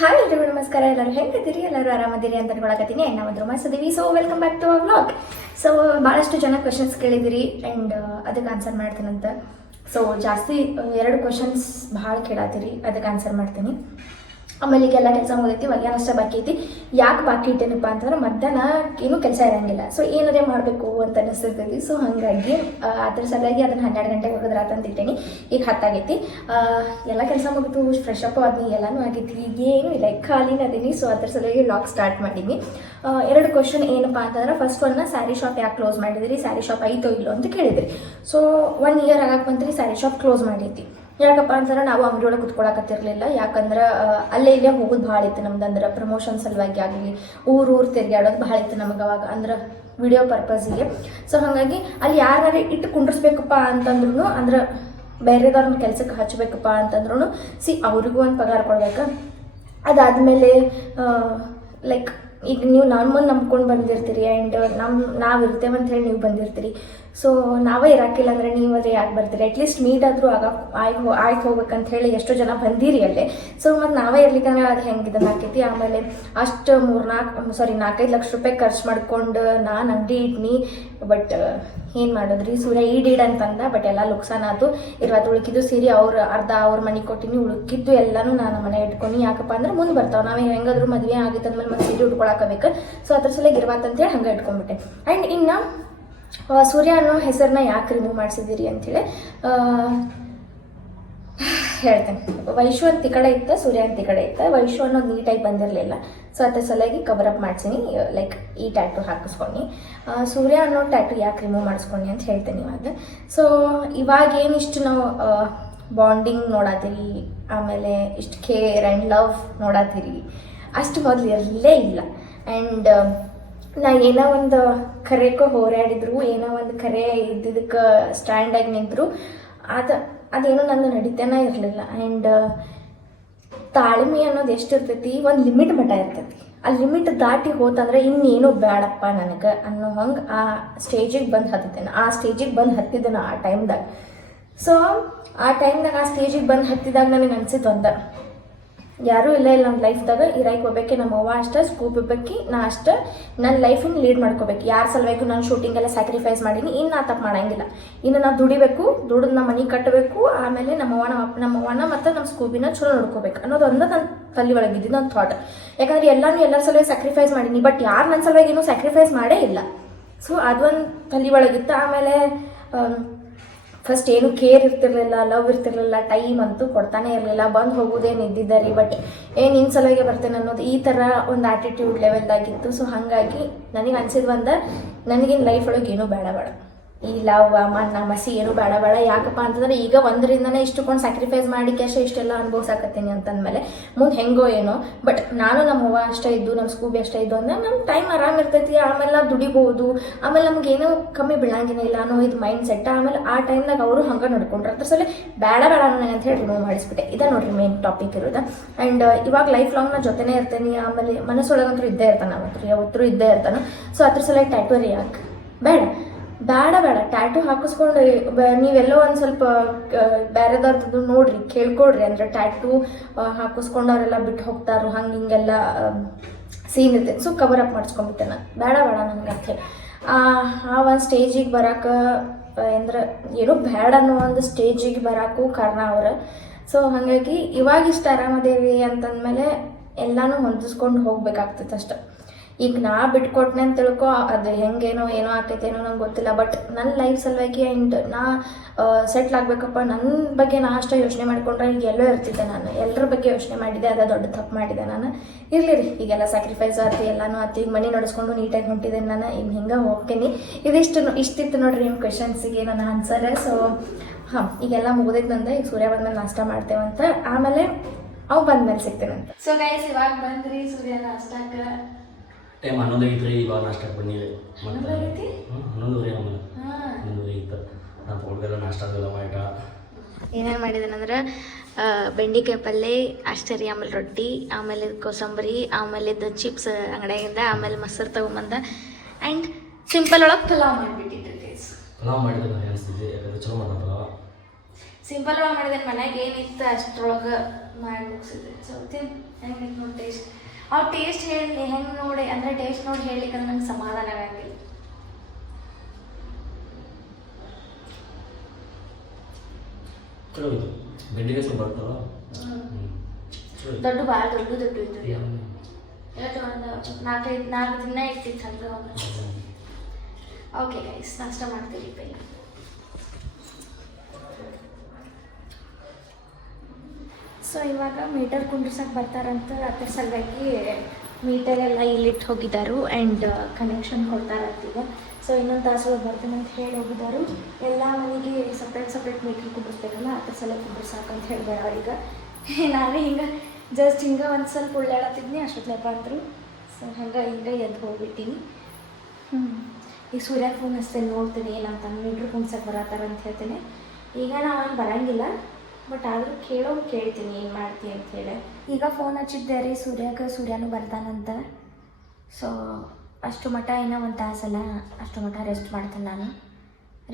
Hi ಎಲ್ರಿಗೂ ನಮಸ್ಕಾರ. ಎಲ್ಲರೂ ಹೆಂಗಿದ್ದೀರಿ? ಎಲ್ಲರೂ ಆರಾಮದಿರಿ ಅಂತ ಅನ್ಕೊಳಕತ್ತೀನಿ. ಆ್ಯಂಡ್ ನಾವಂದ್ರು ಮಸ್ತಿದ್ದೀವಿ. So welcome back to our vlog. So ಭಾಳಷ್ಟು ಜನ ಕ್ವಶನ್ಸ್ ಕೇಳಿದಿರಿ ಆ್ಯಂಡ್ ಅದಕ್ಕೆ ಆನ್ಸರ್ ಮಾಡ್ತೀನಂತ. ಸೊ ಜಾಸ್ತಿ 2 ಕ್ವಶನ್ಸ್ ಭಾಳ ಕೇಳತ್ತೀರಿ, ಅದಕ್ಕೆ ಆನ್ಸರ್ ಮಾಡ್ತೀನಿ. ಆಮೇಲೆ ಈಗೆಲ್ಲ ಕೆಲಸ ಮುಗಿದೈತಿ, ಮಧ್ಯಾಹ್ನ ಅಷ್ಟೇ ಬಾಕಿ ಐತಿ. ಯಾಕೆ ಬಾಕಿ ಇಟ್ಟೇನಪ್ಪ ಅಂತಂದ್ರೆ ಮಧ್ಯಾಹ್ನ ಏನೂ ಕೆಲಸ ಇರೋಂಗಿಲ್ಲ. ಸೊ ಏನಾರೇ ಮಾಡಬೇಕು ಅಂತ ಅನಿಸ್ತೈತಿ. ಸೊ ಹಾಗಾಗಿ ಅದ್ರ ಸಲುವಾಗಿ ಅದನ್ನು 12 ಗಂಟೆಗೆ ಹೋಗಿದ್ರೆ ಅಂತಂದು ಇಟ್ಟೇನಿ. ಈಗ 10 ಆಗೈತಿ. ಎಲ್ಲ ಕೆಲಸ ಮುಗಿತು, ಫ್ರೆಶ್ ಅಪ್ ಆದ್ನಿ, ಎಲ್ಲನೂ ಆಗೈತಿ. ಈಗ ಏನೂ ಇಲ್ಲ, ಖಾಲಿನ ಅದೀನಿ. ಸೊ ಅದ್ರ ಸಲುವಾಗಿ ಲಾಗ್ ಸ್ಟಾರ್ಟ್ ಮಾಡೀನಿ. 2 ಕ್ವಶನ್ ಏನಪ್ಪ ಅಂತಂದ್ರೆ, ಫಸ್ಟ್ ಒನ್ನ ಸ್ಯಾರಿ ಶಾಪ್ ಯಾಕೆ ಕ್ಲೋಸ್ ಮಾಡಿದಿರಿ, ಸ್ಯಾರಿ ಶಾಪ್ ಐತೋ ಇಲ್ಲೋ ಅಂತ ಕೇಳಿದ್ರಿ. ಸೊ 1 ಇಯರ್ ಆಗಕ್ಕೆ ಬಂತ್ರಿ ಸ್ಯಾರಿ ಶಾಪ್ ಕ್ಲೋಸ್ ಮಾಡೈತಿ. ಯಾಕಪ್ಪ ಅಂತಂದ್ರೆ ನಾವು ಅಂಗಡಿ ಒಳಗೆ ಕುತ್ಕೊಳಕತ್ತಿರ್ಲಿಲ್ಲ. ಯಾಕಂದ್ರೆ ಅಲ್ಲೇ ಇಲ್ಲೇ ಹೋಗೋದು ಭಾಳ ಇತ್ತು ನಮ್ದು. ಅಂದ್ರೆ ಪ್ರಮೋಷನ್ ಸಲುವಾಗಿ ಆಗಲಿ, ಊರು ತಿರುಗಾಡೋದು ಭಾಳ ಇತ್ತು ನಮಗೆ ಅವಾಗ, ಅಂದ್ರೆ ವಿಡಿಯೋ ಪರ್ಪಸ್ಸಿಗೆ. ಸೊ ಹಾಗಾಗಿ ಅಲ್ಲಿ ಯಾರು ಇಟ್ಟು ಕುಂಡ್ರಿಸ್ಬೇಕಪ್ಪ ಅಂತಂದ್ರೂ, ಅಂದ್ರೆ ಬೇರೆದವ್ರನ್ನ ಕೆಲಸಕ್ಕೆ ಹಚ್ಚಬೇಕಪ್ಪ ಅಂತಂದ್ರೂ ಅವ್ರಿಗೂ ಒಂದು ಪಗಾರ ಕೊಡ್ಬೇಕು. ಅದಾದಮೇಲೆ ಲೈಕ್ ಈಗ ನೀವು ನಮ್ಮನ್ನು ನಂಬ್ಕೊಂಡು ಬಂದಿರ್ತೀರಿ ಆ್ಯಂಡ್ ನಾವು ಇರ್ತೇವೆ ಅಂತ ಹೇಳಿ ನೀವು ಬಂದಿರ್ತೀರಿ. ಸೊ ನಾವೇ ಇರಾಕಿಲ್ಲ ಅಂದರೆ ನೀವು ಅದೇ ಯಾಕೆ ಬರ್ತೀರಿ? ಅಟ್ಲೀಸ್ಟ್ ಮೀಟ್ ಆದರೂ ಆಯ್ಕೆ ಹೋಗ್ಬೇಕಂತ ಹೇಳಿ ಎಷ್ಟೋ ಜನ ಬಂದಿರಿ ಅಲ್ಲೇ. ಸೊ ಮತ್ತು ನಾವೇ ಇರ್ಲಿಕ್ಕಂದ್ರೆ ಅದು ಹೆಂಗೆ ಆಕೈತಿ. ಆಮೇಲೆ ಅಷ್ಟು 4-5 ಲಕ್ಷ ರೂಪಾಯಿ ಖರ್ಚು ಮಾಡ್ಕೊಂಡು ನಾನು ಅಂಗಡಿ ಇಟ್ನಿ. ಬಟ್ ಏನು ಮಾಡೋದ್ರಿ, ಸೂರ್ಯ ಈಡೀಡ್ ಅಂತಂದ. ಬಟ್ ಎಲ್ಲ ಲುಕ್ಸಾನ್ ಆಯ್ತು. ಉಳ್ಕಿದ್ದು ಸೀರೆ ಅರ್ಧ ಅವ್ರ ಮನೆ ಕೊಟ್ಟಿನಿ, ಉಳ್ಕಿದ್ದು ಎಲ್ಲನೂ ನಾನು ಮನೆ ಇಟ್ಕೊಂಡು. ಯಾಕಪ್ಪ ಅಂದ್ರೆ ಮುಂದೆ ಬರ್ತಾವೆ. ನಾವು ಹೆಂಗಾದ್ರೂ ಮದುವೆ ಆಗಿತ್ತಂದ್ಮೇಲೆ ಮತ್ತೆ ಸೀರೆ ಉಟ್ಕೊಳಕಬೇಕು. ಸೊ ಅದ್ರ ಸಲುವಾಗಿ ಇರುವಂತಂತೇಳಿ ಹಂಗೆ ಇಟ್ಕೊಂಡ್ಬಿಟ್ಟೆ. ಆ್ಯಂಡ್ ಇನ್ನು ಸೂರ್ಯ ಅನ್ನೋ ಹೆಸರನ್ನ ಯಾಕೆ ರಿಮೂವ್ ಮಾಡಿಸಿದ್ದೀರಿ ಅಂಥೇಳಿ ಹೇಳ್ತೇನೆ. ವೈಶು ಅಂತ ಈ ಕಡೆ ಇತ್ತು, ಸೂರ್ಯ ಅಂತ ಈ ಕಡೆ ಇತ್ತು. ವೈಶು ಅನ್ನೋದು ನೀಟಾಗಿ ಬಂದಿರಲಿಲ್ಲ. ಸೊ ಅದ್ರ ಸಲುವಾಗಿ ಕವರ್ ಅಪ್ ಮಾಡ್ಸೀನಿ, ಲೈಕ್ ಈ ಟ್ಯಾಟು ಹಾಕಿಸ್ಕೊಂಡು. ಸೂರ್ಯ ಅನ್ನೋ ಟ್ಯಾಟು ಯಾಕೆ ರಿಮೂವ್ ಮಾಡಿಸ್ಕೊಂಡು ಅಂತ ಹೇಳ್ತೇನೆ ಇವಾಗ. ಸೊ ಇವಾಗ ಏನಿಷ್ಟು ನಾವು ಬಾಂಡಿಂಗ್ ನೋಡತ್ತೀರಿ, ಆಮೇಲೆ ಇಷ್ಟು ಕೇರ್ ಆ್ಯಂಡ್ ಲವ್ ನೋಡತ್ತೀರಿ, ಅಷ್ಟು ಮೊದಲು ಇರಲೇ ಇಲ್ಲ. ಆ್ಯಂಡ್ ನಾ ಏನೋ ಒಂದು ಕರೆಯಕ್ಕೋ ಹೋರಾಡಿದ್ರು, ಏನೋ ಒಂದು ಕರೆ ಇದ್ದಿದ್ದಕ್ಕೆ ಸ್ಟ್ಯಾಂಡಾಗಿ ನಿಂತರು, ಅದೇನೋ ನಂದು ನಡೀತಾನೆ ಇರಲಿಲ್ಲ. ಆ್ಯಂಡ್ ತಾಳ್ಮೆ ಅನ್ನೋದು ಎಷ್ಟಿರ್ತೈತಿ, ಒಂದು ಲಿಮಿಟ್ ಮಟ್ಟ ಇರ್ತೈತಿ. ಆ ಲಿಮಿಟ್ ದಾಟಿ ಹೋತಂದ್ರೆ ಇನ್ನೇನು ಬೇಡಪ್ಪ ನನಗೆ ಅನ್ನೋ ಹಂಗೆ ಆ ಸ್ಟೇಜಿಗೆ ಬಂದು ಹತ್ತಿದ್ದೇನೆ. ಆ ಸ್ಟೇಜಿಗೆ ಬಂದು ಹತ್ತಿದ್ದೇನೆ ಆ ಟೈಮ್ದಾಗ. ಸೊ ಆ ಟೈಮ್ದಾಗ ಆ ಸ್ಟೇಜಿಗೆ ಬಂದು ಹತ್ತಿದಾಗ ನನಗೆ ಅನ್ಸಿತ್ತು ಅಂತ, ಯಾರೂ ಇಲ್ಲ ನಮ್ಮ ಲೈಫ್ದಾಗ ಇರಾಕ್ ಹೋಗ್ಬೇಕು. ನಮ್ಮ ಅವ್ವ ಅಷ್ಟೇ ಸ್ಕೂಪ್ ಇರ್ಬೇಕು, ನಾ ಅಷ್ಟೇ ನನ್ನ ಲೈಫನ್ನು ಲೀಡ್ ಮಾಡ್ಕೋಬೇಕು. ಯಾರು ಸಲುವಾಗಿ ನಾನು ಶೂಟಿಂಗೆಲ್ಲ ಸ್ಯಾಕ್ರಿಫೈಸ್ ಮಾಡೀನಿ, ಇನ್ನು ನಾ ತಪ್ಪು ಮಾಡಂಗಿಲ್ಲ. ಇನ್ನು ನಾವು ದುಡಿಬೇಕು, ದುಡಿದು ನಮ್ಮ ಮನೆ ಕಟ್ಟಬೇಕು, ಆಮೇಲೆ ನಮ್ಮವ್ವನ ಮತ್ತು ನಮ್ಮ ಸ್ಕೂಬಿನ ಚಲೋ ನೋಡ್ಕೋಬೇಕು ಅನ್ನೋದು ಒಂದು ನನ್ನ ತಲೆ ಒಳಗಿದ್ದು ನನ್ನ ಥಾಟ್. ಯಾಕಂದ್ರೆ ಎಲ್ಲರ ಸಲುವಾಗಿ ಸ್ಯಾಕ್ರಿಫೈಸ್ ಮಾಡೀನಿ, ಬಟ್ ಯಾರು ನನ್ನ ಸಲುವಾಗಿ ಏನೂ ಸ್ಯಾಕ್ರಿಫೈಸ್ ಮಾಡೇ ಇಲ್ಲ. ಸೊ ಅದೊಂದು ತಲೆ ಒಳಗಿತ್ತು. ಆಮೇಲೆ ಫಸ್ಟ್ ಏನು ಕೇರ್ ಇರ್ತಿರ್ಲಿಲ್ಲ, ಲವ್ ಇರ್ತಿರ್ಲಿಲ್ಲ, ಟೈಮ್ ಅಂತೂ ಕೊಡ್ತಾನೆ ಇರಲಿಲ್ಲ. ಬಂದು ಹೋಗೋದೇನು ಇದ್ದಿದ್ದಾರಿ, ಬಟ್ ನಿನ್ನ ಸಲುವಾಗಿ ಬರ್ತೇನೆ ಅನ್ನೋದು ಈ ಥರ ಒಂದು ಆ್ಯಟಿಟ್ಯೂಡ್ ಲೆವೆಲ್ದಾಗಿತ್ತು. ಸೊ ಹಾಗಾಗಿ ನನಗೆ ಅನ್ಸಿದ್ವಂದ ನನಗೇನು ಲೈಫ್ ಒಳಗೆ ಏನೂ ಬೇಡ, ಈ ಲವ್ ಮಣ್ಣ ಮಸಿ ಏನೂ ಬೇಡ. ಯಾಕಪ್ಪ ಅಂತಂದ್ರೆ ಈಗ ಒಂದರಿಂದನೇ ಇಷ್ಟುಕೊಂಡು ಸ್ಯಾಕ್ರಿಫೈಸ್ ಮಾಡಿ ಇಷ್ಟೆಲ್ಲ ಅನುಭವಿಸಾಕತ್ತೀನಿ ಅಂತಂದಮೇಲೆ ಮುಂದೆ ಹೆಂಗೋ ಏನೋ. ಬಟ್ ನಾನು ನಮ್ಮ ಅವ್ವ ಅಷ್ಟೇ ಇದ್ದು, ನಮ್ಮ ಸ್ಕೂಬಿ ಅಷ್ಟೇ ಇದ್ದು ಅಂದ್ರೆ ನಮ್ಮ ಟೈಮ್ ಆರಾಮ ಇರ್ತೈತಿ. ಆಮೇಲೆ ನಾವು ದುಡಿಬೋದು, ಆಮೇಲೆ ನಮಗೇನೋ ಕಮ್ಮಿ ಬೀಳಂಗಿಲ್ಲ ಇಲ್ಲ ಅನ್ನೋ ಇದು ಮೈಂಡ್ ಸೆಟ್. ಆಮೇಲೆ ಆ ಟೈಮ್ದಾಗ ಅವರು ಹಂಗೆ ನಡ್ಕೊಂಡ್ರೆ ಅದ್ರ ಸಲ ಬೇಡ ನನಗೆ ಅಂತ ಹೇಳಿ ರಿಮೂವ್ ಮಾಡಿಸ್ಬಿಟ್ಟೆ. ಇದೇ ನೋಡ್ರಿ ಮೇನ್ ಟಾಪಿಕ್ ಇರೋದು. ಆ್ಯಂಡ್ ಇವಾಗ ಲೈಫ್ ಲಾಂಗ್ ನಾ ಜೊತೆನೇ ಇರ್ತೇನೆ. ಆಮೇಲೆ ಮನಸ್ಸೊಳಗಂತೂ ಇದ್ದೇ ಇರ್ತಾನೆ, ಯಾವತ್ತೂ ಇದ್ದೇ ಇರ್ತಾನೆ. ಸೊ ಅದ್ರ ಸಲ ಟ್ಯಾಟು ಯಾಕೆ ಬೇಡ ಟ್ಯಾಟು ಹಾಕಿಸ್ಕೊಂಡು ನೀವೆಲ್ಲೋ ಒಂದು ಸ್ವಲ್ಪ ಬೇರೆದವ್ರದ್ದು ನೋಡ್ರಿ, ಕೇಳ್ಕೊಡ್ರಿ. ಅಂದರೆ ಟ್ಯಾಟು ಹಾಕಿಸ್ಕೊಂಡವ್ರೆಲ್ಲ ಬಿಟ್ಟು ಹೋಗ್ತಾರೋ ಹಂಗೆ ಹಿಂಗೆಲ್ಲ ಸೀನ್ ಇರ್ತೈತೆ. ಸೊ ಕವರ್ ಅಪ್ ಮಾಡಿಸ್ಕೊಂಡ್ಬಿಟ್ಟೆ ನಾನು. ಬೇಡ ನಂಗೆ ಅಂತ ಹೇಳಿ ಆ ಒಂದು ಸ್ಟೇಜಿಗೆ ಬರೋಕೆ ಅಂದ್ರೆ ಏನೋ ಬೇಡ ಅನ್ನೋ ಒಂದು ಸ್ಟೇಜಿಗೆ ಬರೋಕ್ಕೂ ಕಾರಣ ಅವ್ರು. ಸೊ ಹಾಗಾಗಿ ಇವಾಗ ಇಷ್ಟು ಆರಾಮದೇವಿ ಅಂತಂದಮೇಲೆ ಎಲ್ಲನೂ ಹೊಂದಿಸ್ಕೊಂಡು ಹೋಗ್ಬೇಕಾಗ್ತೈತೆ ಅಷ್ಟೆ. ಈಗ ನಾ ಬಿಟ್ಕೊಟ್ನೆ ಅಂತ ತಿಳ್ಕೊ, ಅದು ಹೆಂಗೇನೋ ಏನೋ ಆಗ್ತೈತೇನೋ ನಂಗೆ ಗೊತ್ತಿಲ್ಲ. ಬಟ್ ನನ್ನ ಲೈಫ್ ಸಲುವಾಗಿ ಆ್ಯಂಡ್ ನಾ ಸೆಟ್ಲ್ ಆಗಬೇಕಪ್ಪ, ನನ್ನ ಬಗ್ಗೆ ನಾ ಅಷ್ಟೇ ಯೋಚನೆ ಮಾಡಿಕೊಂಡ್ರೆ ಈಗ ಎಲ್ಲೋ ಇರ್ತಿದ್ದೆ. ನಾನು ಎಲ್ಲರ ಬಗ್ಗೆ ಯೋಚನೆ ಮಾಡಿದ್ದೆ, ಅದೇ ದೊಡ್ಡ ತಪ್ಪು ಮಾಡಿದೆ ನಾನು. ಇರಲಿ ಈಗೆಲ್ಲ ಸ್ಯಾಕ್ರಿಫೈಸ್ ಆಯ್ತು, ಎಲ್ಲನೂ ಆಯ್ತು. ಈಗ ಮನೆ ನಡೆಸ್ಕೊಂಡು ನೀಟಾಗಿ ಹೊಂಟಿದ್ದೇನೆ ನಾನು. ಈಗ ಹಿಂಗೆ ಹೋಗ್ತೀನಿ. ಇಷ್ಟಿತ್ತು ನೋಡ್ರಿ ನಿಮ್ಮ ಕ್ವೆಶನ್ಸಿಗೆ ನನ್ನ ಆನ್ಸರ್. ಸೊ ಈಗೆಲ್ಲ ಮುಗಿದೈತೆ ನಂದು. ಈಗ ಸೂರ್ಯ ಬಂದ್ಮೇಲೆ ನಾಷ್ಟ ಮಾಡ್ತೇವಂತ, ಆಮೇಲೆ ಅವು ಬಂದ್ಮೇಲೆ ಸಿಗ್ತೇನಂತ. ಸೊ ಗೈಸ್ ಇವಾಗ ಬಂದ್ರಿ ಸೂರ್ಯ ನಾಷ್ಟಕ್ಕೆ. ಟೈಮ್ 11 ಐತ್ರಿ, ಇವಾಗ ನಾಷ್ಟಕ್ಕೆ ಬಂದಿರಿ. ಮತ್ತು 11 ಇತ್ತು. ನಾನು ಹುಡುಗೆಲ್ಲ ನಾಷ್ಟ ಅದೆಲ್ಲ ಮಾಡಿಟ. ಏನೇನು ಮಾಡಿದ್ದೇನೆಂದ್ರೆ ಬೆಂಡೆಕಾಯಿ ಪಲ್ಯ ಅಷ್ಟೇ ರೀ, ಆಮೇಲೆ ರೊಟ್ಟಿ, ಆಮೇಲೆ ಕೋಸಂಬರಿ, ಆಮೇಲೆ ಚಿಪ್ಸ್ ಅಂಗಡಿಯಿಂದ, ಆಮೇಲೆ ಮೊಸರು ತೊಗೊಂಬಂದ. ಆ್ಯಂಡ್ ಸಿಂಪಲ್ ಒಳಗೆ ಪಲಾವ್ ಮಾಡಿಬಿಟ್ಟಿದ್ದೆ ಗೈಸ್. ಪಲಾವ್ ಮಾಡಿದ್ರೆ ನಾನು ಅನಿಸ್ತಿದ್ದೆ, ಯಾಕಂದ್ರೆ ಚಲೋ ಮಾಡೋದು ಪಲಾವ್. ಸಿಂಪಲ್ ಒಳಗೆ ಮಾಡಿದ್ದೇನೆ. ಮನ್ಯಾಗ ಏನಿತ್ತು ಅಷ್ಟರೊಳಗೆ ಮಾಡಿ ಮುಗಿಸಿದ್ವಿ. ಸೊ ಹೆಂಗೆ ನೋಡಿ ಟೇಸ್ಟ್ ಟೇಸ್ಟ್ ಹೇಳಿ ಹೆಂಗೆ ನೋಡಿ ಅಂದರೆ ಟೇಸ್ಟ್ ನೋಡಿ ಹೇಳಲಿಕ್ಕೆ ನಂಗೆ ಸಮಾಧಾನ ಆಗಂಗಿಲ್ಲ. ಚಲೋ ಇದು ಬೆಂಡಿಗೆ ಸ್ವಲ್ಪ ಬರ್ತಾವ ದೊಡ್ಡ ಭಾಳ ದೊಡ್ಡ ಇತ್ತು ರೀ ಇವತ್ತು ಒಂದು 4 ದಿನ ಇರ್ತಿತ್ತು ಹಂಗೆ. ಓಕೆ ಗೈಸ್, ನಾಷ್ಟ ಮಾಡ್ತೀವಿ ಪೈಲ. ಸೊ ಇವಾಗ ಮೀಟರ್ ಕುಂಡ್ರಸಕ್ಕೆ ಬರ್ತಾರಂತ ಅದ್ರ ಸಲುವಾಗಿ ಮೀಟರೆಲ್ಲ ಇಲ್ಲಿಟ್ಟು ಹೋಗಿದ್ದಾರು ಆ್ಯಂಡ್ ಕನೆಕ್ಷನ್ ಕೊಡ್ತಾರಂತೀಗ. ಸೊ ಇನ್ನೊಂದು ತಾಸು ಬರ್ತೀನಿ ಅಂತ ಹೇಳಿ ಹೋಗಿದ್ದಾರು. ಎಲ್ಲ ಮನೆಗೆ ಸಪ್ರೇಟ್ ಮೀಟ್ರ್ ಕುಂಡ್ರಿಸ್ಬೇಕಲ್ಲ, ಅದ್ರ ಸಲ ಕುಂಡ್ರಸಾಕಂತ ಹೇಳಿದಾರೆ ಅವ್ರೀಗ. ನಾವೇ ಹಿಂಗೆ ಜಸ್ಟ್ ಹಿಂಗೆ ಒಂದು ಸ್ವಲ್ಪ ಉಳ್ಳಾಡತ್ತಿದ್ನಿ ಅಷ್ಟೊತ್ತಲೆಪ್ಪ ಅಂದರು. ಸೊ ಹಂಗೆ ಎದ್ದು ಹೋಗ್ಬಿಟ್ಟಿನಿ. ಈಗ ಸೂರ್ಯ ಫೋನ್ ಅಷ್ಟೇ ನೋಡ್ತೀನಿ ಏನಂತ ಮೀಟ್ರ್ ಕುಂಡ್ಸಕ್ಕೆ ಬರತ್ತಾರ ಅಂತ ಹೇಳ್ತೀನಿ. ಈಗ ನಾವು ಬರೋಂಗಿಲ್ಲ, ಬಟ್ ಆದರೂ ಕೇಳ್ತೀನಿ ಏನು ಮಾಡ್ತೀನಿ ಅಂಥೇಳಿ. ಈಗ ಫೋನ್ ಹಚ್ಚಿದ್ದೆ ರೀ ಸೂರ್ಯನೂ ಬರ್ತಾನಂತ. ಸೊ ಅಷ್ಟು ಮಟ್ಟ ಇನ್ನೂ ಒಂದು ತಾಸಲ್ಲ, ಅಷ್ಟು ಮಟ್ಟ ರೆಸ್ಟ್ ಮಾಡ್ತೇನೆ ನಾನು.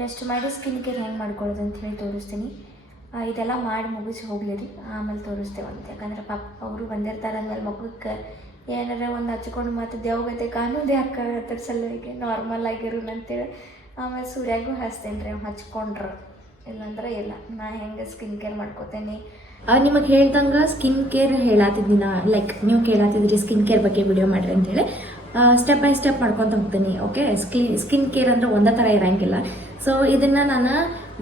ರೆಸ್ಟ್ ಮಾಡಿ ಸ್ಕಿನ್ ಕೇರ್ ಹೆಂಗೆ ಮಾಡ್ಕೊಳ್ಳೋದು ಅಂತ ಹೇಳಿ ತೋರಿಸ್ತೀನಿ. ಇದೆಲ್ಲ ಮಾಡಿ ಮುಗಿಸಿ ಹೋಗ್ಲಿ ರೀ, ಆಮೇಲೆ ತೋರಿಸ್ತೇವಂತೆ. ಯಾಕಂದ್ರೆ ಪಾಪ ಅವರು ಬಂದಿರ್ತಾರೆ ಅಂದಮೇಲೆ ಮಗುಕ್ಕೆ ಏನಾರ ಒಂದು ಹಚ್ಕೊಂಡು ಮತ್ತು ದೇವ್ಗತೆ ಕಾಣೋದೇ ಅದ್ರ ಸಲುವಾಗಿ ನಾರ್ಮಲ್ ಆಗಿರು ಅಂತೇಳಿ ಆಮೇಲೆ ಸೂರ್ಯಾಗೂ ಹಚ್ತೇನೆ ರೀ ಹಚ್ಕೊಂಡ್ರೆ. ಇಲ್ಲಾಂದ್ರೆ ಇಲ್ಲ, ನಾ ಹೆಂಗೆ ಸ್ಕಿನ್ ಕೇರ್ ಮಾಡ್ಕೋತೇನೆ ನಿಮಗೆ ಹೇಳ್ದಂಗೆ ಸ್ಕಿನ್ ಕೇರ್ ಹೇಳತ್ತಿದ್ದೀನಿ ನಾ. ಲೈಕ್ ನೀವು ಕೇಳತ್ತಿದ್ರಿ ಸ್ಕಿನ್ ಕೇರ್ ಬಗ್ಗೆ ವಿಡಿಯೋ ಮಾಡಿರಿ ಅಂತೇಳಿ ಸ್ಟೆಪ್ ಬೈ ಸ್ಟೆಪ್ ಮಾಡ್ಕೊತ ಹೋಗ್ತೀನಿ. ಓಕೆ, ಸ್ಕಿನ್ ಕೇರ್ ಅಂದರೆ ಒಂದೇ ಥರ ಇರೋಂಗಿಲ್ಲ. ಸೊ ಇದನ್ನು ನಾನು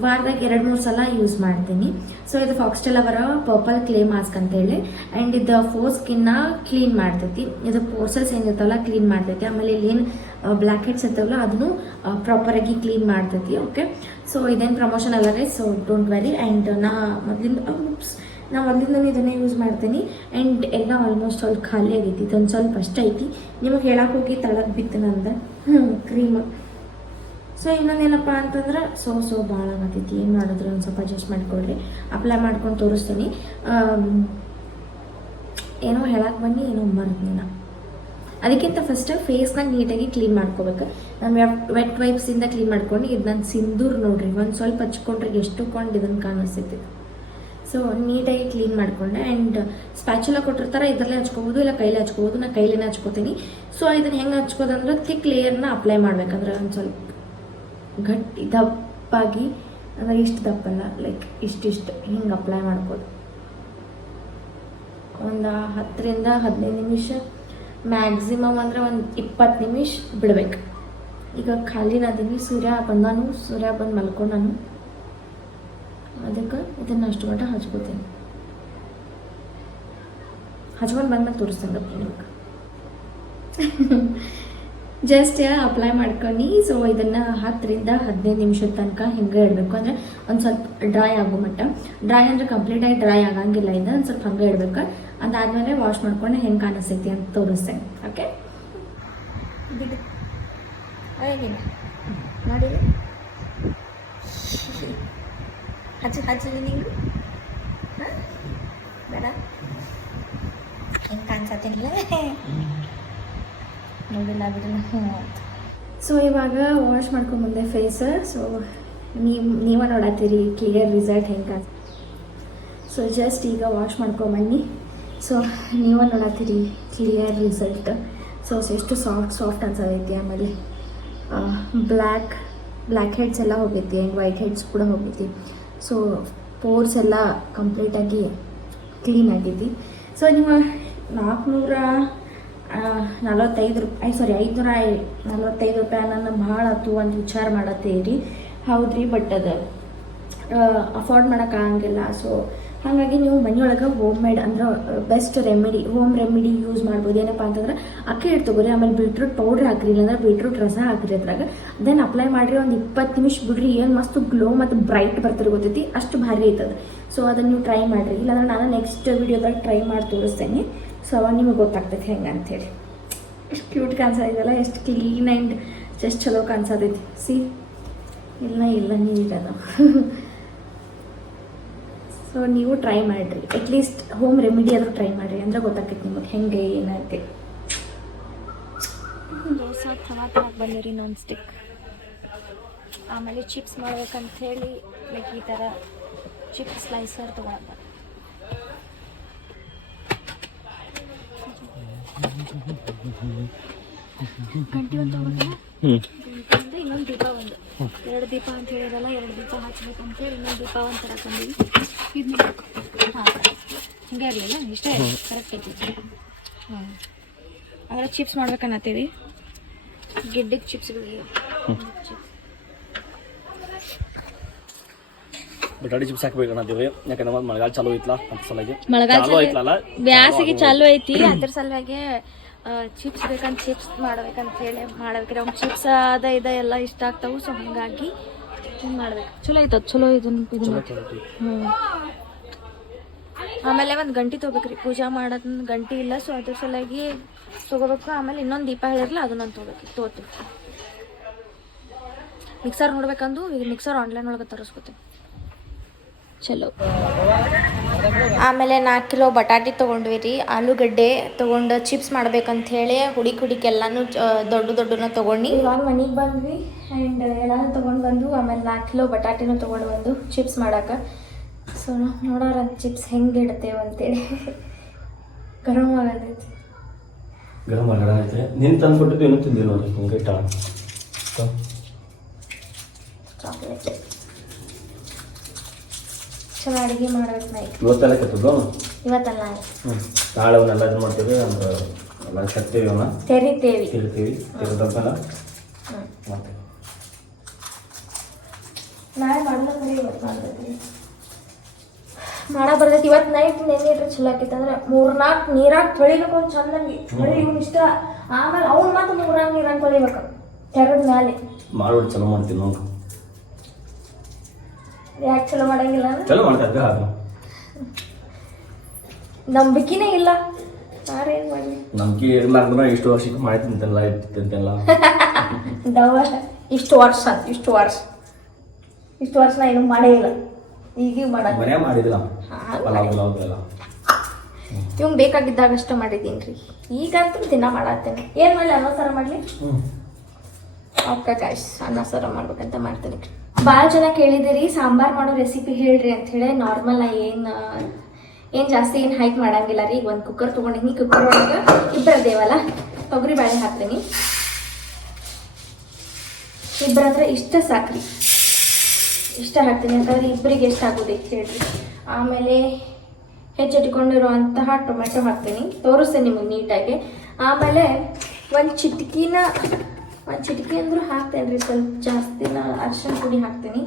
ವಾರದಾಗ 2-3 ಸಲ ಯೂಸ್ ಮಾಡ್ತೀನಿ. ಸೊ ಇದು ಫಾಕ್ಸ್ಟೆಲ್ ಅವರ ಪರ್ಪಲ್ ಕ್ಲೇ ಮಾಸ್ಕ್ ಅಂತೇಳಿ. ಆ್ಯಂಡ್ ಇದು ಫೋರ್ ಸ್ಕಿನ್ನ ಕ್ಲೀನ್ ಮಾಡ್ತೈತಿ. ಇದು ಪೋರ್ಸಲ್ಸ್ ಏನಿರ್ತಾವಲ್ಲ ಕ್ಲೀನ್ ಮಾಡ್ತೈತಿ. ಆಮೇಲೆ ಇಲ್ಲಿ ಏನು ಬ್ಲ್ಯಾಕ್ ಹೆಡ್ಸ್ ಇರ್ತಾವಲ್ಲ ಅದನ್ನು ಪ್ರಾಪರಾಗಿ ಕ್ಲೀನ್ ಮಾಡ್ತೈತಿ. ಓಕೆ, ಸೊ ಇದೇನು ಪ್ರಮೋಷನ್ ಅಲ್ಲ ರೀ, ಸೊ ಡೋಂಟ್ ವೆರಿ. ಆ್ಯಂಡ್ ನಾ ಮೊದಲಿಂದ ಇದನ್ನೇ ಯೂಸ್ ಮಾಡ್ತೀನಿ. ಆ್ಯಂಡ್ ಎಲ್ಲ ಆಲ್ಮೋಸ್ಟ್ ಸ್ವಲ್ಪ ಖಾಲಿ ಆಗೈತಿ. ಇದೊಂದು ಸ್ವಲ್ಪ ಅಷ್ಟ ಐತಿ. ನಿಮಗೆ ಹೇಳಕ್ಕೆ ಹೋಗಿ ತಳಗೆ ಬಿತ್ತು ನಂದು ಕ್ರೀಮ್. ಸೊ ಇನ್ನೊಂದೇನಪ್ಪ ಅಂತಂದ್ರೆ ಸೊ ಭಾಳ ಆಗತ್ತೈತಿ. ಏನು ಮಾಡಿದ್ರೆ ಒಂದು ಸ್ವಲ್ಪ ಅಡ್ಜಸ್ಟ್ ಮಾಡ್ಕೊಳ್ರಿ. ಅಪ್ಲೈ ಮಾಡ್ಕೊಂಡು ತೋರಿಸ್ತೀನಿ. ಏನೋ ಹೇಳಕ್ಕೆ ಬನ್ನಿ, ಏನೋ ಮರ್ದಿನ. ಅದಕ್ಕಿಂತ ಫಸ್ಟ್ ಫೇಸ್ನಾಗ ನೀಟಾಗಿ ಕ್ಲೀನ್ ಮಾಡ್ಕೋಬೇಕು. ನಾನು ವೆಟ್ ವೈಪ್ಸಿಂದ ಕ್ಲೀನ್ ಮಾಡ್ಕೊಂಡು ಇದು ನಾನು ಸಿಂದೂರ್ ನೋಡ್ರಿ ಒಂದು ಸ್ವಲ್ಪ ಹಚ್ಕೊಂಡ್ರೆ ಎಷ್ಟು ಕೊಂಡು ಇದನ್ನು ಕಾಣಿಸ್ತೈತಿ. ಸೊ ನೀಟಾಗಿ ಕ್ಲೀನ್ ಮಾಡಿಕೊಂಡೆ. ಆ್ಯಂಡ್ ಸ್ಪ್ಯಾಚುಲ ಕೊಟ್ಟಿರ್ತಾರೆ, ಇದರಲ್ಲೇ ಹಚ್ಕೋಬೋದು ಇಲ್ಲ ಕೈಲೇ ಹಚ್ಕೋಬೋದು. ನಾನು ಕೈಲೇನೆ ಹಚ್ಕೋತೀನಿ. ಸೊ ಇದನ್ನು ಹೆಂಗೆ ಹಚ್ಕೋದಂದ್ರೆ ಥಿಕ್ ಲೇಯರ್ನ ಅಪ್ಲೈ ಮಾಡ್ಬೇಕಂದ್ರೆ ಒಂದು ಸ್ವಲ್ಪ ಗಟ್ಟಿ ದಪ್ಪಾಗಿ, ಅಂದರೆ ಇಷ್ಟು ದಪ್ಪಲ್ಲ, ಲೈಕ್ ಇಷ್ಟಿಷ್ಟು ಹಿಂಗೆ ಅಪ್ಲೈ ಮಾಡ್ಬೋದು. ಒಂದು 10-15 ನಿಮಿಷ, ಮ್ಯಾಕ್ಸಿಮಮ್ ಅಂದರೆ ಒಂದು 20 ನಿಮಿಷ ಬಿಡ್ಬೇಕು. ಈಗ ಖಾಲಿನ ಅದೀನಿ. ಸೂರ್ಯ ಬಂದು ಮಲ್ಕೊಂಡಾನು. ಅದಕ್ಕೆ ಇದನ್ನು ಅಷ್ಟು ಮಟ್ಟ ಹಚ್ಕೋತೀನಿ. ಹಚ್ಕೊಂಡು ಬಂದ್ಮೇಲೆ ತೋರಿಸ್ತೇನೆ ನಿಮ್ಗೆ. ಜಸ್ಟ್ ಅಪ್ಲೈ ಮಾಡ್ಕೊಂಡು ಸೊ ಇದನ್ನು 10-15 ನಿಮಿಷದ ತನಕ ಹಿಂಗೆ ಇಡಬೇಕು. ಅಂದರೆ ಒಂದು ಸ್ವಲ್ಪ ಡ್ರೈ ಆಗೋ ಮಟ್ಟ. ಡ್ರೈ ಅಂದರೆ ಕಂಪ್ಲೀಟಾಗಿ ಡ್ರೈ ಆಗಂಗಿಲ್ಲ. ಇದು ಒಂದು ಸ್ವಲ್ಪ ಹಂಗೆ ಇಡಬೇಕು. ಅದಾದಮೇಲೆ ವಾಶ್ ಮಾಡ್ಕೊಂಡು ಹೆಂಗೆ ಕಾಣಿಸ್ತೈತಿ ಅಂತ ತೋರಿಸ್ತೇನೆ. ಓಕೆ, ಬಿಡು ಏನಿಲ್ಲ ನೋಡಿ. ಹಚ್ಚಲಿ ನಿಂಗೆ ಬೇಡ ಹೆಂಗೆ ಕಾಣಿಸತ್ತಿಲ್ಲ ನೋಡಿಲ್ಲ ಬಿಡಲ್ಲ. ಸೊ ಇವಾಗ ವಾಶ್ ಮಾಡ್ಕೊಂಬಂದೆ ಫೇಸ್. ಸೊ ನೀವೇ ನೋಡತ್ತೀರಿ ಕ್ಲಿಯರ್ ರಿಸಲ್ಟ್ ಹೆಂಗೆ. ಸೊ ಜಸ್ಟ್ ಈಗ ವಾಶ್ ಮಾಡ್ಕೊಂಬನ್ನಿ. ಸೊ ನೀವೇ ನೋಡತ್ತೀರಿ ಕ್ಲಿಯರ್ ರಿಸಲ್ಟ್. ಸೊ ಎಷ್ಟು ಸಾಫ್ಟ್ ಅನ್ಸೋದೈತಿ. ಆಮೇಲೆ ಬ್ಲ್ಯಾಕ್ ಹೆಡ್ಸ್ ಎಲ್ಲ ಹೋಗೈತಿ ಆ್ಯಂಡ್ ವೈಟ್ ಹೆಡ್ಸ್ ಕೂಡ ಹೋಗೈತಿ. ಸೊ ಪೋರ್ಸ್ ಎಲ್ಲ ಕಂಪ್ಲೀಟಾಗಿ ಕ್ಲೀನ್ ಆಗೈತಿ. ಸೊ ನೀವು 545 ರೂಪಾಯಿ ನನ್ನ ಭಾಳ ಆಯ್ತು ಅಂತ ವಿಚಾರ ಮಾಡತ್ತೀರಿ. ಹೌದ್ರಿ, ಬಟ್ ಅದು ಅಫೋರ್ಡ್ ಮಾಡೋಕ್ಕಾಗಂಗಿಲ್ಲ. ಸೊ ಹಾಗಾಗಿ ನೀವು ಮನೆಯೊಳಗೆ ಹೋಮ್ ಮೇಡ್ ಅಂದ್ರೆ ಬೆಸ್ಟ್ ಹೋಮ್ ರೆಮಿಡಿ ಯೂಸ್ ಮಾಡ್ಬೋದು. ಏನಪ್ಪ ಅಂತಂದ್ರೆ ಅಕ್ಕಿ ಹಿಟ್ಟು ತೊಗೊರಿ, ಆಮೇಲೆ ಬೀಟ್ರೂಟ್ ಪೌಡ್ರ್ ಹಾಕ್ರಿ, ಇಲ್ಲಾಂದ್ರೆ ಬೀಟ್ರೂಟ್ ರಸ ಹಾಕ್ರಿ. ಅದ್ರಾಗ ದೆನ್ ಅಪ್ಲೈ ಮಾಡಿರಿ. ಒಂದು 20 ನಿಮಿಷ ಬಿಡ್ರಿ. ಏನು ಮಸ್ತ್ ಗ್ಲೋ ಮತ್ತು ಬ್ರೈಟ್ ಬರ್ತಿರೋ ಗೊತ್ತೈತಿ, ಅಷ್ಟು ಭಾರಿ ಐತದ. ಸೊ ಅದನ್ನು ನೀವು ಟ್ರೈ ಮಾಡಿರಿ. ಇಲ್ಲಾಂದ್ರೆ ನಾನು ನೆಕ್ಸ್ಟ್ ವಿಡಿಯೋದಾಗ ಟ್ರೈ ಮಾಡಿ ತೋರಿಸ್ತೇನೆ. ಸೊ ಅವಾಗ ನಿಮಗೆ ಗೊತ್ತಾಗ್ತೈತಿ ಹೆಂಗೆ ಅಂಥೇಳಿ. ಎಷ್ಟು ಕ್ಯೂಟ್ ಕಾಣಿಸೋದಿದೆಲ್ಲ, ಎಷ್ಟು ಕ್ಲೀನ್ ಆ್ಯಂಡ್ ಎಷ್ಟು ಚಲೋ ಕಾಣಿಸೋದೈತಿ. ಸಿ ಇಲ್ಲ ನೀಟದ. ಸೊ ನೀವು ಟ್ರೈ ಮಾಡಿರಿ. ಅಟ್ಲೀಸ್ಟ್ ಹೋಮ್ ರೆಮಿಡಿ ಆದರೂ ಟ್ರೈ ಮಾಡಿರಿ, ಅಂದರೆ ಗೊತ್ತಾಗ್ತೈತಿ ನಿಮಗೆ ಹೆಂಗೆ ಏನೈತಿ. ದೋಸೆ ಬಂದಿರಿ ನಾನ್ ಸ್ಟಿಕ್. ಆಮೇಲೆ ಚಿಪ್ಸ್ ಮಾಡ್ಬೇಕಂತ ಹೇಳಿ ಲೈಕ್ ಈ ಥರ ಚಿಪ್ಸ್ ಸ್ಲೈಸರ್ ತೊಗೊಳಕ್ಕೆ ಗಂಟೆ ಒಂದು ತಗೊಂಡ್ರೆ ಹ್ಞೂ ಇನ್ನೊಂದು ದೀಪ ಒಂದು 2 ದೀಪ ಅಂತ ಹೇಳಿರಲ್ಲ 2 ದೀಪ ಹಚ್ಬೇಕಂತೇಳಿ ಇನ್ನೊಂದು ದೀಪ ಒಂದು ತರಕೊಂಡಿವಿ. ಇದನ್ನ ಹಾಂ ಹಿಂಗೆ ಇರಲಿಲ್ಲ ಇಷ್ಟೇ ಕರೆಕ್ಟ್ ಐತಿ. ಹಾಂ ಆದ್ರೆ ಚಿಪ್ಸ್ ಮಾಡ್ಬೇಕನ್ನತ್ತೀವಿ, ಗಿಡ್ಡಿಗೆ ಚಿಪ್ಸ್ಗಳಿಗೆ ಬಟಾಟಿ ಚಿಪ್ಸ್ ಹಾಕ್ಬೇಕನ್ನತ್ತೀವಿ. ಯಾಕಂದ್ರೆ ಮತ್ತೆ ಮಳೆಗಾಲ ಚಾಲೂ ಐತ್ಲಾ ಅಂತ ಸಲುವಾಗಿ ಮಳೆಗಾಲ ಬ್ಯಾಸಿಗೆ ಚಾಲು ಐತಿ, ಅದ್ರ ಸಲುವಾಗಿ ಚಿಪ್ಸ್ ಬೇಕಂತ ಚಿಪ್ಸ್ ಮಾಡ್ಬೇಕಂತ ಹೇಳಿ ಮಾಡ್ಬೇಕ್ರಿ. ಅವ್ನು ಚಿಪ್ಸ್ ಅದ ಇದ ಎಲ್ಲ ಇಷ್ಟ ಆಗ್ತಾವು. ಸೊ ಹಂಗಾಗಿ ಹಿಂಗೆ ಮಾಡ್ಬೇಕು. ಚಲೋ ಐತದ, ಚಲೋ ಇದನ್ನ ಹ್ಞೂ. ಆಮೇಲೆ ಒಂದು ಗಂಟೆ ತೊಗೋಬೇಕ್ರಿ, ಪೂಜಾ ಮಾಡೋದ್ ಗಂಟೆ ಇಲ್ಲ. ಸೊ ಅದ್ರ ಸಲುವಾಗಿ ತೊಗೋಬೇಕು. ಆಮೇಲೆ ಇನ್ನೊಂದು ದೀಪ ಹೇಳಿರಲ್ಲ ಅದನ್ನೊಂದು ತೊಗೋತೀವಿ. ಮಿಕ್ಸರ್ ನೋಡ್ಬೇಕಂದು ಈಗ ಮಿಕ್ಸರ್ ಆನ್ಲೈನ್ ಒಳಗೆ ತರಿಸ್ಕೊತೀವಿ. ಚಲೋ. ಆಮೇಲೆ 4 ಕಿಲೋ ಬಟಾಟಿ ತೊಗೊಂಡ್ವಿ ರೀ. ಆಲೂಗಡ್ಡೆ ತೊಗೊಂಡು ಚಿಪ್ಸ್ ಮಾಡ್ಬೇಕಂತ ಹೇಳಿ ಹುಡಿಕ್ ಎಲ್ಲನೂ ದೊಡ್ಡನ ತೊಗೊಂಡು ಇವಾಗ ಮನೆಗೆ ಬಂದ್ವಿ. ಆ್ಯಂಡ್ ಎಲ್ಲನೂ ತೊಗೊಂಡು ಬಂದು ಆಮೇಲೆ 4 ಕಿಲೋ ಬಟಾಟಿನೂ ತೊಗೊಂಡು ಬಂದು ಚಿಪ್ಸ್ ಮಾಡೋಕೆ. ಸೊ ನೋಡೋರ ಚಿಪ್ಸ್ ಹೆಂಗೆ ಇಡ್ತೇವೆ ಅಂತೇಳಿ ಗರಂ ಆಗೋದೈತಿ. ಗರಂ ಆಗೈತೆ. ನಿನ್ನ ತಂದ್ಕೊಟ್ಟಿದ್ದು ಏನೂ ತಿಂದಿಲ್ಲ ನೋಡಿ, ಹಿಂಗೆ ಇಟ್ಟ ಚಾಕ್ಲೇಟ್. ಚಲೋ ಅಡುಗೆ ಮಾಡ್ಬೇಕು ನೈಟ್. ಇವತ್ತೆಲ್ಲ ಕೆತ್ತದ್ದು ಇವತ್ತಲ್ಲ, ನಾಳೆ ಅವನ್ನೆಲ್ಲ ಇದು ಮಾಡ್ತೀವಿ. ಅಂದ್ರೆ ಎಲ್ಲ ಕಟ್ತೀವಿ, ಅವನ್ನ ತೆರಿತೇವೆ. ತೆರೆದಲ್ಲ ಮತ್ತೆ ನಾಳೆ ಮಾಡೋದು ಕಡೆ ಇವತ್ತು ಮಾಡ್ತೈತಿ. ಬರ್ತೈತಿ ಇವತ್ತು ನೈಟ್ ನೆನೆ ಇಟ್ರೆ ಚಲೋ ಆಕೈತೆ. ಅಂದ್ರೆ 3-4 ನೀರಾಗ ತೊಳಿಬೇಕು ಒಂದು ಚಂದಂಗಿ ಬರೀ ಇವ್ನು ಇಷ್ಟ. ಆಮೇಲೆ ಅವ್ನು ಮತ್ತೆ 3-4 ನೀರಾಗ ತೊಳಿಬೇಕು ತೆರೆದ ಮೇಲೆ. ಮಾಡೋದು ಚಲೋ ಮಾಡ್ತೀವಿ ನಾವು. ಯಾಕೆ ಚಲೋ ಮಾಡಂಗಿಲ್ಲ? ಚಲೋ ಮಾಡ್ತಾರೆ, ಅದು ನಂಬಿಕೆನೇ ಇಲ್ಲ. ಯಾರೇನು ಮಾಡಲಿ, ನಂಬಿಕೆ ಇರ್ಲಾರ್ದ್ರೆ ಇಷ್ಟು ವರ್ಷಕ್ಕೆ ಮಾಡಿ ತಿಂತೆಲ್ಲ ದವ. ಇಷ್ಟು ವರ್ಷ ನಾ ಏನು ಮಾಡೇ ಇಲ್ಲ. ಈಗ ಮಾಡಕ್ ಮನೆ ಮಾಡಿದಿಲ್ಲ. ಇವಂಗ್ ಬೇಕಾಗಿದ್ದಾಗ ಅಷ್ಟ ಮಾಡಿದ್ದೀನಿ ರೀ. ಈಗಂತೂ ದಿನ ಮಾಡತ್ತೇನೆ. ಏನು ಮಾಡಲಿ, ಅನ್ನ ಸಾರ ಮಾಡಲಿ. ಓಕೆ ಗಾಯ್ಸ್, ಅನ್ನ ಸಾರ ಮಾಡ್ಬೇಕಂತ ಮಾಡ್ತೀನಿ. ಭಾಳ ಜನ ಕೇಳಿದಿರಿ ಸಾಂಬಾರ್ ಮಾಡೋ ರೆಸಿಪಿ ಹೇಳ್ರಿ ಅಂತ ಹೇಳಿ. ನಾರ್ಮಲ್ ಏನು ಜಾಸ್ತಿ ಏನು ಹೈಕ್ ಮಾಡಂಗಿಲ್ಲ ರೀ. ಈಗ ಒಂದು ಕುಕ್ಕರ್ ತೊಗೊಂಡಿನಿ. ಕುಕ್ಕರ್ ಒಳಗೆ ಇಬ್ಬರದೇವಲ್ಲ, ತೊಗರಿ ಬೇಳೆ ಹಾಕ್ತೀನಿ. ಇಬ್ಬರಂದ್ರೆ ಇಷ್ಟ ಸಾಕ್ರಿ, ಇಷ್ಟ ಹಾಕ್ತೀನಿ. ಯಾಕಂದ್ರೆ ಇಬ್ಬರಿಗೆ ಎಷ್ಟು ಆಗೋದೈತೆ ಹೇಳ್ರಿ. ಆಮೇಲೆ ಹೆಚ್ಚಿಟ್ಕೊಂಡಿರುವಂತಹ ಟೊಮೆಟೊ ಹಾಕ್ತೀನಿ, ತೋರಿಸ್ತೇನೆ ನಿಮಗೆ ನೀಟಾಗಿ. ಆಮೇಲೆ ಒಂದು ಚಿಟಕಿ ಅಂದ್ರೂ ಹಾಕ್ತೇನೆ ರೀ, ಸ್ವಲ್ಪ ಜಾಸ್ತಿನ ಅರ್ಶಿನ ಪುಡಿ ಹಾಕ್ತೀನಿ.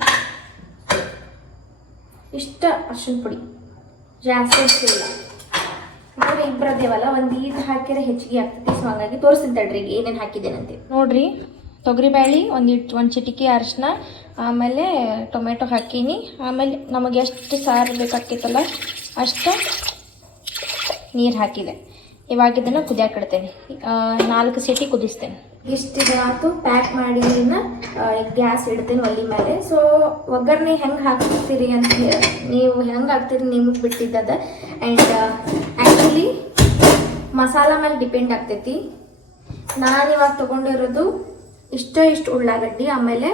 ಇಷ್ಟ ಅರ್ಶಿನ ಪುಡಿ ಜಾಸ್ತಿ ಇಲ್ಲ. ಅಂದರೆ ಇಬ್ಬರದೇವಲ್ಲ, ಒಂದು ಇದು ಹಾಕಿದ್ರೆ ಹೆಚ್ಚಿಗೆ ಆಗ್ತೈತಿ. ಸೊ ಹಂಗಾಗಿ ತೋರಿಸ್ತೀನಿ ತಡ್ರಿ ಏನೇನು ಹಾಕಿದ್ದೇನಂತೆ ನೋಡ್ರಿ. ತೊಗರಿಬೇಳೆ, ಒಂದು ಚಿಟಿಕೆ ಅರಿಶಿನ, ಆಮೇಲೆ ಟೊಮೆಟೊ ಹಾಕೀನಿ. ಆಮೇಲೆ ನಮಗೆ ಎಷ್ಟು ಸಾರು ಬೇಕಾಗ್ತೈತಲ್ಲ ಅಷ್ಟು ನೀರು ಹಾಕಿದೆ. ಇವಾಗ ಇದನ್ನು ಕುದಿಯಾಕೆ ಇಡ್ತೇನೆ. 4 ಸೀಟಿ ಕುದಿಸ್ತೇನೆ. ಇಷ್ಟಿದಾತು ಪ್ಯಾಕ್ ಮಾಡಿ ಗ್ಯಾಸ್ ಇಡ್ತೇನೆ ಒಲೆ ಮೇಲೆ. ಸೊ ಒಗ್ಗರಣೆ ಹೆಂಗೆ ಹಾಕ್ತೀರಿ ಅಂತ ನೀವು ಹೆಂಗೆ ಹಾಕ್ತೀರಿ ನಿಮಗೆ ಬಿಟ್ಟಿದ್ದದ. ಆ್ಯಂಡ್ ಆ್ಯಕ್ಚುಲಿ ಮಸಾಲ ಮೇಲೆ ಡಿಪೆಂಡ್ ಆಗ್ತೈತಿ. ನಾನು ಇವಾಗ ತೊಗೊಂಡಿರೋದು ಇಷ್ಟು ಉಳ್ಳಾಗಡ್ಡಿ, ಆಮೇಲೆ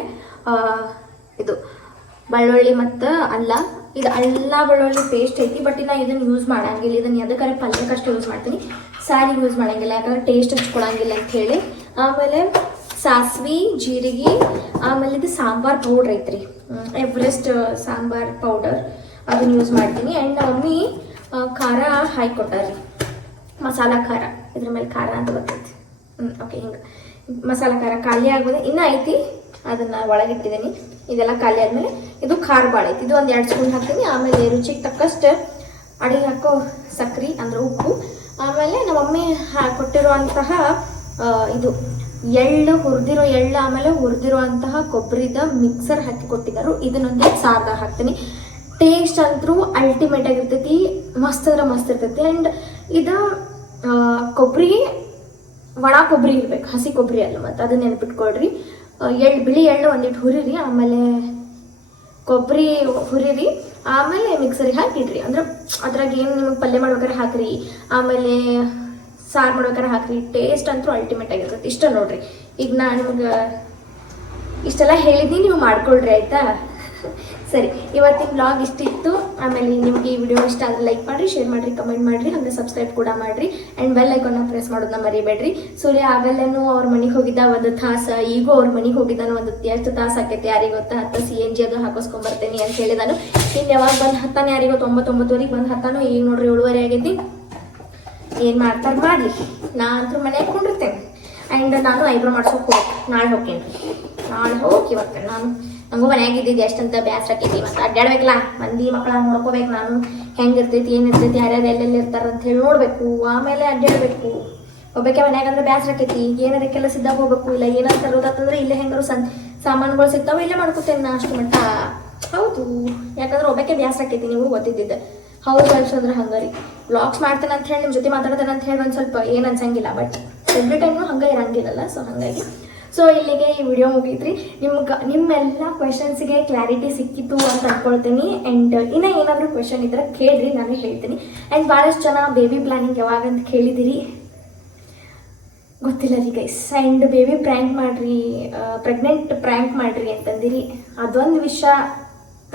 ಇದು ಬೆಳ್ಳುಳ್ಳಿ ಮತ್ತು ಅಲ್ಲ. ಇದು ಅಲ್ಲ ಬೆಳ್ಳುಳ್ಳಿ ಪೇಸ್ಟ್ ಐತಿ. ಬಟ್ ನಾ ಇದನ್ನು ಯೂಸ್ ಮಾಡಂಗಿಲ್ಲ. ಇದನ್ನು ಯಾವುದಕ್ಕಾರೆ ಪಲ್ಯಕ್ಕಷ್ಟು ಯೂಸ್ ಮಾಡ್ತೀನಿ, ಸಾರಿಗೆ ಯೂಸ್ ಮಾಡಂಗಿಲ್ಲ. ಯಾಕಂದ್ರೆ ಟೇಸ್ಟ್ ಅಷ್ಟು ಕೊಡಂಗಿಲ್ಲ ಅಂತ ಹೇಳಿ. ಆಮೇಲೆ ಸಾಸಿವೆ, ಜೀರಿಗೆ, ಆಮೇಲೆ ಇದು ಸಾಂಬಾರ್ ಪೌಡ್ರ್ ಐತ್ರಿ, ಎವರೆಸ್ಟ್ ಸಾಂಬಾರ್ ಪೌಡರ್, ಅದನ್ನು ಯೂಸ್ ಮಾಡ್ತೀನಿ. ಆ್ಯಂಡ್ ಮಮ್ಮಿ ಖಾರ ಹಾಕಿ ಮಸಾಲ ಖಾರ, ಇದ್ರ ಮೇಲೆ ಖಾರ ಅಂತ ಬರ್ತೈತಿ. ಓಕೆ, ಹಿಂಗೆ ಮಸಾಲ ಖಾರ ಖಾಲಿ ಆಗ್ಬೋದು. ಇನ್ನೂ ಐತಿ, ಅದನ್ನು ಒಳಗಿಟ್ಟಿದ್ದೀನಿ. ಇದೆಲ್ಲ ಖಾಲಿ ಆದಮೇಲೆ ಇದು ಖಾರ ಭಾಳ ಐತಿ, ಇದು ಒಂದು 2 ಸ್ಪೂನ್ ಹಾಕ್ತೀನಿ. ಆಮೇಲೆ ರುಚಿಗೆ ತಕ್ಕಷ್ಟು ಅಡಿಗೆ ಹಾಕೋ ಸಕ್ರೆ ಅಂದರೆ ಉಪ್ಪು. ಆಮೇಲೆ ನಮ್ಮ ಮಮ್ಮಿ ಕೊಟ್ಟಿರುವಂತಹ ಇದು ಹುರಿದಿರೋ ಎಳ್ಳು, ಆಮೇಲೆ ಹುರಿದಿರುವಂತಹ ಕೊಬ್ಬರಿದ ಮಿಕ್ಸರ್ ಹಾಕಿ ಕೊಟ್ಟಿದ್ದರು. ಇದನ್ನೊಂದು ಸಾರ್ದಾಗ ಹಾಕ್ತೀನಿ. ಟೇಸ್ಟ್ ಅಂತೂ ಅಲ್ಟಿಮೇಟ್ ಆಗಿರ್ತೈತಿ, ಮಸ್ತ್ ಅಂದ್ರೆ ಮಸ್ತ್ ಇರ್ತೈತಿ. ಆ್ಯಂಡ್ ಇದು ಕೊಬ್ಬರಿ ಒಣ ಕೊಬ್ಬರಿ ಇರ್ಬೇಕು, ಹಸಿ ಕೊಬ್ಬರಿ ಅಲ್ಲ. ಮತ್ತು ಅದನ್ನ ನೆನಪಿಟ್ಕೊಳ್ರಿ. ಬಿಳಿ ಎಳ್ಳು ಒಂದಿಟ್ಟು ಹುರಿರಿ, ಆಮೇಲೆ ಕೊಬ್ಬರಿ ಹುರಿರಿ, ಆಮೇಲೆ ಮಿಕ್ಸರಿಗೆ ಹಾಕಿಡ್ರಿ. ಅಂದ್ರೆ ಅದ್ರಾಗ ಏನು ನಿಮಗೆ ಪಲ್ಯ ಮಾಡ್ಬೇಕಾದ್ರೆ ಹಾಕ್ರಿ, ಆಮೇಲೆ ಸಾರು ಮಾಡ್ಬೇಕಾದ್ರೆ ಹಾಕ್ರಿ. ಟೇಸ್ಟ್ ಅಂತೂ ಅಲ್ಟಿಮೇಟ್ ಆಗಿರ್ತೈತಿ. ಇಷ್ಟ ನೋಡ್ರಿ. ಈಗ ನಾನು ನಿಮ್ಗೆ ಇಷ್ಟೆಲ್ಲ ಹೇಳಿದ್ದೀನಿ, ನೀವು ಮಾಡ್ಕೊಳ್ರಿ ಆಯಿತಾ. ಸರಿ, ಇವತ್ತಿನ ಬ್ಲಾಗ್ ಇಷ್ಟಿತ್ತು. ಆಮೇಲೆ ನಿಮಗೆ ಈ ವಿಡಿಯೋ ಇಷ್ಟ ಆದರೆ ಲೈಕ್ ಮಾಡಿರಿ, ಶೇರ್ ಮಾಡಿರಿ, ಕಮೆಂಟ್ ಮಾಡಿರಿ, ಹಾಗೆ ಸಬ್ಸ್ಕ್ರೈಬ್ ಕೂಡ ಮಾಡಿರಿ. ಆ್ಯಂಡ್ ಬೆಲ್ ಐಕಾನ್ನ ಪ್ರೆಸ್ ಮಾಡೋದನ್ನ ಮರಿಬೇಡ್ರಿ. ಸೂರ್ಯ ಆಗಲ್ಲೇನು ಅವ್ರ ಮನೆಗೆ ಹೋಗಿದ್ದ ಒಂದು ತಾಸು, ಈಗೂ ಅವ್ರ ಮನೆಗೆ ಹೋಗಿದ್ದಾನು ಒಂದು ಎಷ್ಟು ತಾಸು ಆಕೈತಿ ಯಾರಿಗೆ ಗೊತ್ತಾ. 10 CNG ಅದು ಹಾಕಿಸ್ಕೊಂಬರ್ತೇನೆ ಅಂತ ಹೇಳಿದಾನು. ಇನ್ನು ಯಾವಾಗ ಬಂದು ಹತ್ತಾನೆ ಯಾರಿಗೂ 9-9ವರೆಗೆ ಬಂದು ಹತ್ತಾನು. ಈಗ ನೋಡ್ರಿ 7:30 ಆಗೈತಿ. ಏನು ಮಾಡ್ತಾರೆ ಮಾಡಲಿ, ನಾ ಅಂತೂ ಮನೆಗೆ ಕೊಂಡಿರ್ತೇನೆ. ಆ್ಯಂಡ್ ನಾನು ಐಬ್ರೋ ಮಾಡ್ಸೋಕೆ ನಾಳೆ ಹೋಗ್ತೀನಿ. ನಾಳೆ ಹೋಗಿ ಬರ್ತೇನೆ. ನಂಗೂ ಮನ್ಯಾಗ ಇದ್ದಿದ್ದು ಎಷ್ಟಂತ ಬ್ಯಾಸ್ರ ಆಕೈತಿ. ಮತ್ತು ಅಡ್ಡಾಡ್ಬೇಕಲ್ಲ, ಮಂದಿ ಮಕ್ಕಳ ನೋಡ್ಕೋಬೇಕು. ನಾನು ಹೆಂಗಿರ್ತೈತಿ, ಏನಿರ್ತೈತಿ, ಯಾರ್ಯಾರು ಎಲ್ಲೆಲ್ಲಿ ಇರ್ತಾರೆ ಅಂತ ಹೇಳಿ ನೋಡಬೇಕು. ಆಮೇಲೆ ಅಡ್ಡಾಡಬೇಕು. ಒಬ್ಬಕ್ಕೆ ಮನ್ಯಾಗ ಅಂದ್ರೆ ಬ್ಯಾಸ್ರ ಆಕೈತಿ. ಏನಾರ ಕೆಲಸ ಇದ್ದಾಗ ಹೋಗ್ಬೇಕು. ಇಲ್ಲ ಏನಾರು ತರೋದಾತಂದ್ರೆ ಇಲ್ಲೇ ಹೆಂಗಾರು ಸಾಮಾನುಗಳು ಸಿಗ್ತಾವೆ, ಇಲ್ಲೇ ಮಾಡ್ಕೊತೇನೆ ನಾ ಅಷ್ಟು ಮಟ್ಟ. ಹೌದು, ಯಾಕಂದ್ರೆ ಒಬ್ಬಕ್ಕೆ ಬ್ಯಾಸ್ರ ಆಕೈತಿ, ನೀವು ಗೊತ್ತಿದ್ದಿದ್ದೆ. ಹೌದು ವೈಫ್ಸ್ ಅಂದ್ರೆ ಹಂಗಾರಿ ವ್ಲಾಗ್ಸ್ ಮಾಡ್ತೇನೆ ಅಂತ ಹೇಳಿ ನಿಮ್ಮ ಜೊತೆ ಮಾತಾಡ್ತೇನೆ ಅಂತ ಹೇಳಿ ಒಂದು ಸ್ವಲ್ಪ ಏನು ಅನ್ಸಂಗಿಲ್ಲ. ಬಟ್ ಎವ್ರಿ ಟೈಮ್ನು ಹಂಗೆ ಇರಂಗಿಲ್ಲಲ್ಲ. ಸೊ ಹಾಗಾಗಿ ಇಲ್ಲಿಗೆ ಈ ವಿಡಿಯೋ ಮುಗೀತ್ರಿ. ನಿಮ್ಮೆಲ್ಲ ಕ್ವೆಶನ್ಸ್ಗೆ ಕ್ಲಾರಿಟಿ ಸಿಕ್ಕಿತ್ತು ಅಂತ ಅನ್ಕೊಳ್ತೀನಿ. ಆ್ಯಂಡ್ ಇನ್ನೂ ಏನಾದರೂ ಕ್ವೆಶನ್ ಇದ್ರೆ ಕೇಳ್ರಿ, ನಾನು ಹೇಳ್ತೀನಿ. ಆ್ಯಂಡ್ ಭಾಳಷ್ಟು ಜನ ಬೇಬಿ ಪ್ಲಾನಿಂಗ್ ಯಾವಾಗ ಅಂತ ಕೇಳಿದಿರಿ, ಗೊತ್ತಿಲ್ಲ ರೀ ಗೈಸ್. ಆ್ಯಂಡ್ ಬೇಬಿ ಪ್ರ್ಯಾಂಕ್ ಮಾಡಿರಿ, ಪ್ರೆಗ್ನೆಂಟ್ ಪ್ರ್ಯಾಂಕ್ ಮಾಡಿರಿ ಅಂತಂದಿರಿ. ಅದೊಂದು ವಿಷಯ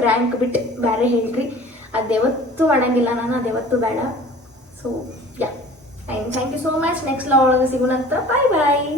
ಪ್ರ್ಯಾಂಕ್ ಬಿಟ್ಟು ಬೇರೆ ಹೇಳ್ರಿ. ಅದು ಯಾವತ್ತೂ ಮಾಡಂಗಿಲ್ಲ ನಾನು, ಅದು ಯಾವತ್ತೂ ಬೇಡ. So yeah, and thank you so much. Next vlog ಒಳಗೆ ಸಿಗೋಣಂತ. ಬಾಯ್ ಬಾಯ್.